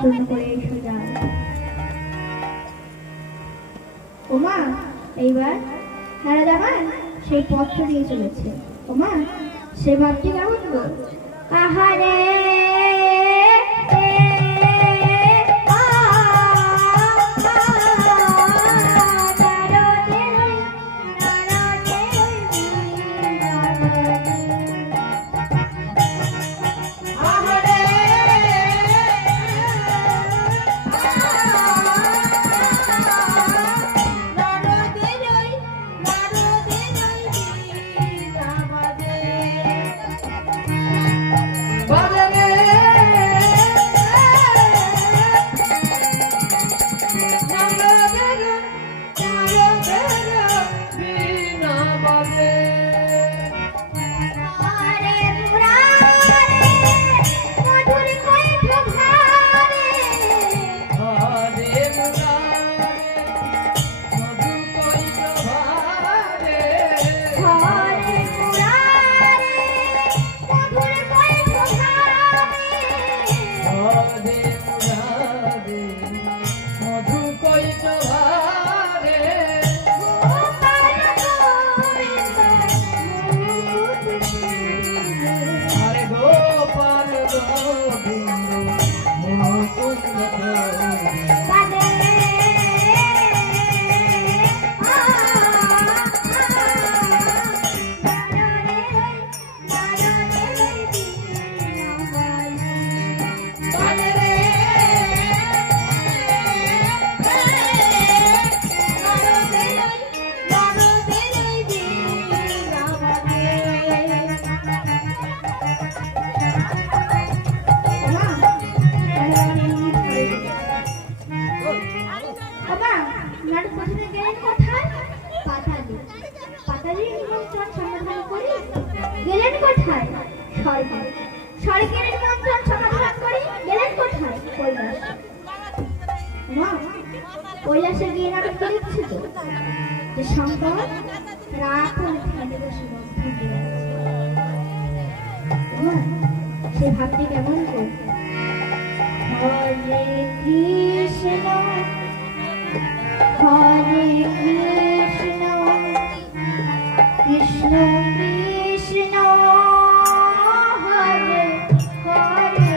নিমন্ত্রণ করে এসে যায়। ওমা এইবার হ্যাঁ জামান সেই পত্র নিয়ে চলেছে। ওমা সে ভাবটি কেমন গো? আহারে কৈলাসে গিয়ে নাটক করেছে তো যে শঙ্কর রাত সে ভাবটি কেমন গো? হরে কৃষ্ণ হরে কৃষ্ণ কৃষ্ণ কৃষ্ণ হরে হরে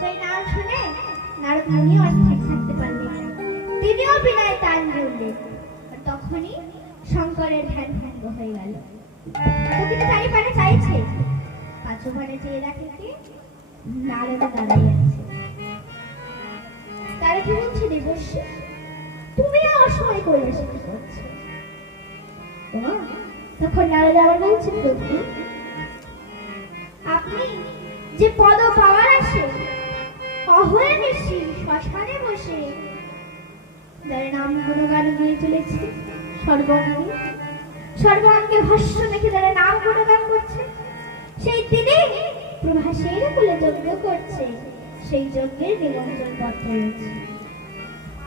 সেই নাম শুনে নারদ মুনিও আর স্থির থাকতে পারলেন না। তিনিও বিনয় তাল ধরলেন। আর তখনই শঙ্করের ধ্যান ভঙ্গ হয়ে গেল। প্রকৃতি চারিপাশে চাইছে, পাঁচবারে চেয়ে দেখে কি নারদ দাঁড়িয়ে আছে। তারা কি বলছে, দেবর্ষি তুমি অসময় করে এসে কি করছো? তখন নারদ আবার বলছে, প্রভু আপনি যে পদ পাওয়ার আসে অহর্নিশি শ্মশানে বসে যার নাম গুণগান গিয়ে চলেছে, সর্বাঙ্গে ভস্য মেখে যারা নাম গুণগান করছে, সেই তিনি প্রভাসের কুলে যজ্ঞ করছে, সেই যজ্ঞের নিমন্ত্রণ পত্র এনেছে।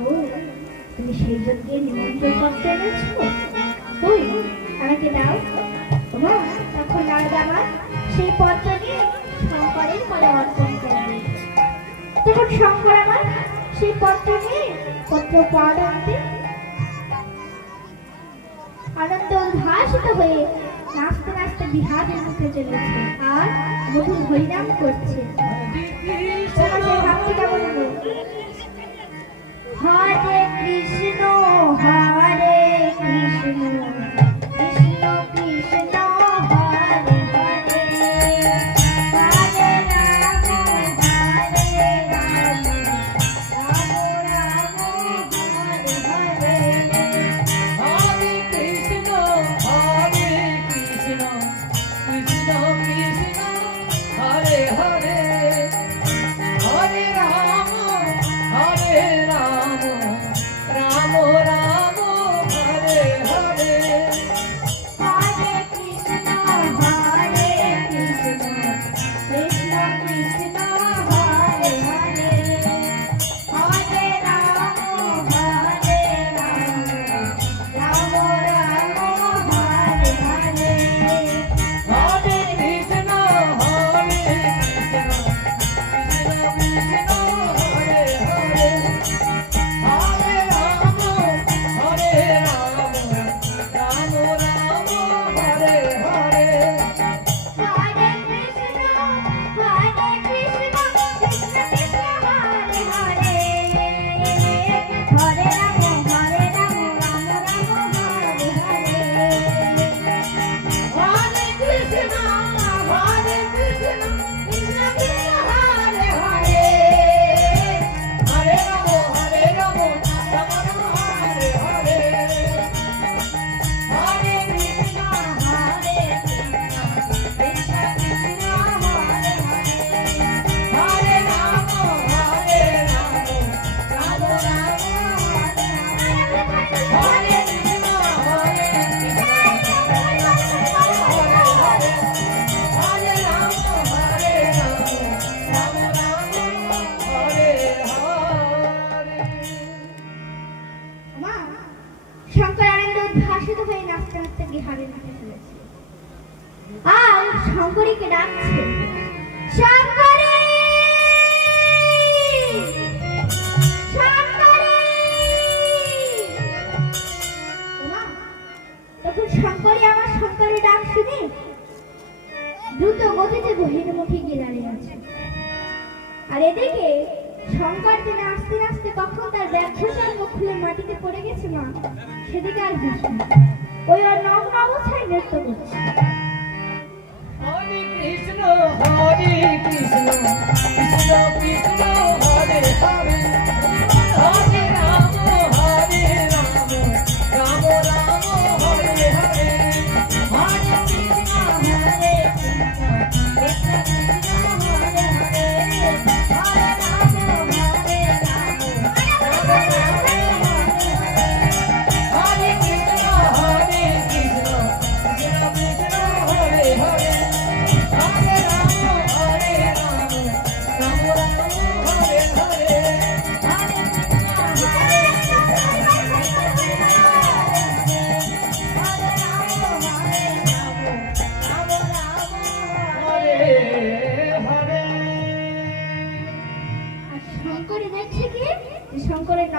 ও তুমি সেই যজ্ঞের নিমন্ত্রণ পত্র এনেছো? ওই আমাকে দাও। মা তখন নারদ আমার সেই পত্র নিয়ে শঙ্করের পরে অর্পণ করবে। তখন শঙ্কর আমার সেই পত্র নিয়ে পত্র পড়াতে আনন্দ উদ্ভাসিত হয়ে নাচতে নাচতে বিহারের মুখে চলেছে আর মধুর হরিনাম করছে। ভাবতে কেমন হরে কৃষ্ণ হরে কৃষ্ণ কৃষ্ণ কৃষ্ণ হরে হরে হরে রাম হরে Ram Ram Ram Hare Hare Hare Krishna, Hare Krishna, Krishna Krishna, Hare Hare, Hare Rama, Hare Rama, Rama Rama, Hare Hare. Hare Krishna, Hare Krishna, Krishna Krishna, Hare Hare, Hare Rama, Hare Rama, Rama Rama, Hare Hare. Hare Krishna, Hare Krishna, Krishna Krishna, Hare Hare, Hare Rama, Hare Rama, Rama Rama, Hare Hare. Hare Krishna, Hare Krishna, Krishna Krishna, Hare Hare, Hare Rama, Hare Rama, Rama Rama, Hare Hare. Hare Krishna, Hare Krishna, Krishna Krishna, Hare Hare, Hare Rama, Hare Rama, Rama Rama, Hare Hare. Hare Krishna, Hare Krishna, Krishna Krishna, Hare Hare, Hare Rama, Hare Rama, Rama Rama, Hare Hare. Hare Krishna, Hare Krishna, মা শঙ্কর আনন্দ উদ্ভাসিত হয়ে নাচতে নাচতে বিহারের দিকে চলেছে আর শঙ্করীকে ডাকছে, শঙ্করী শঙ্করী। মা তখন শঙ্করী আমার শঙ্করের ডাক শুনে দ্রুত গতিতে বহির্মুখী গিয়ে দাঁড়িয়ে আছে। আর এদিকে শঙ্কর দিনে আস্তে আস্তে কখন তার ব্যাঘ্রচর্ম খুলে মাটিতে পড়ে গেছে মা, সেদিকে আর হুঁশ নেই। ওই ওর নগ্ন অবস্থায় নৃত্য করছে। Hare Krishna, Hare Krishna, Krishna Krishna, Hare Hare, Hare Rama, Hare Rama, Rama Rama, Hare Hare. Hare Krishna, Hare Krishna, Krishna Krishna, Hare Hare, Hare Rama, Hare Rama, Rama Rama, Hare Hare. Hare Krishna, Hare Krishna, Krishna Krishna, Hare Hare. Hare Rama, Hare Rama, Rama Rama, Hare Hare.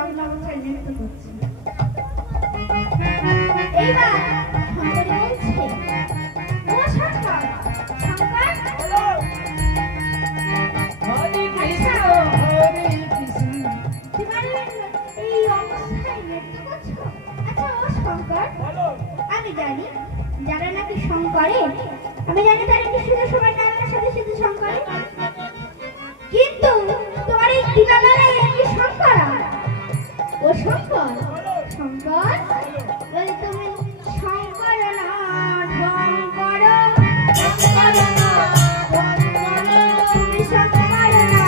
রং নমস্কার নৃত্য করছে। এইবার শঙ্কর বলছে, ও শঙ্কর, শঙ্কর, হরে কৃষ্ণ হরে কৃষ্ণ তোমার এই অবস্থায় নৃত্য করছো? আচ্ছা ও শঙ্কর, আমি জানি যারা নাকি শঙ্করে, আমি জানি তারা কি শুধু সময় কান্নার সাথে শুধু শঙ্করে, কিন্তু তোমার এই দিনাগারে কি শঙ্করা? ও শঙ্কর, শঙ্কর, বলি তুমি শঙ্কর না ঢঙ্কর, শঙ্কর না ঢঙ্কর, তুমি শঙ্কর না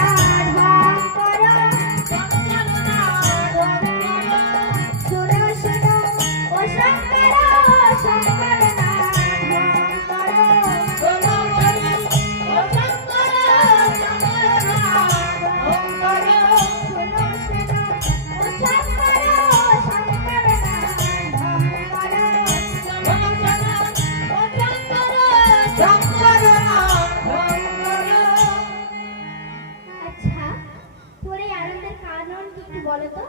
ঢঙ্কর, শঙ্কর না ঢঙ্কর, শোনো শোনো ও শঙ্কর, শঙ্কর না ঢঙ্কর, শোনো শোনো ও শঙ্কর, শঙ্কর না ঢঙ্কর, শোনো শোনো ও শঙ্কর, শঙ্কর না ঢঙ্কর, শোনো শোনো ও শঙ্কর, শঙ্কর না ঢঙ্কর। আচ্ছা, তোর এই আনন্দের কারণ কি একটু বলো তো?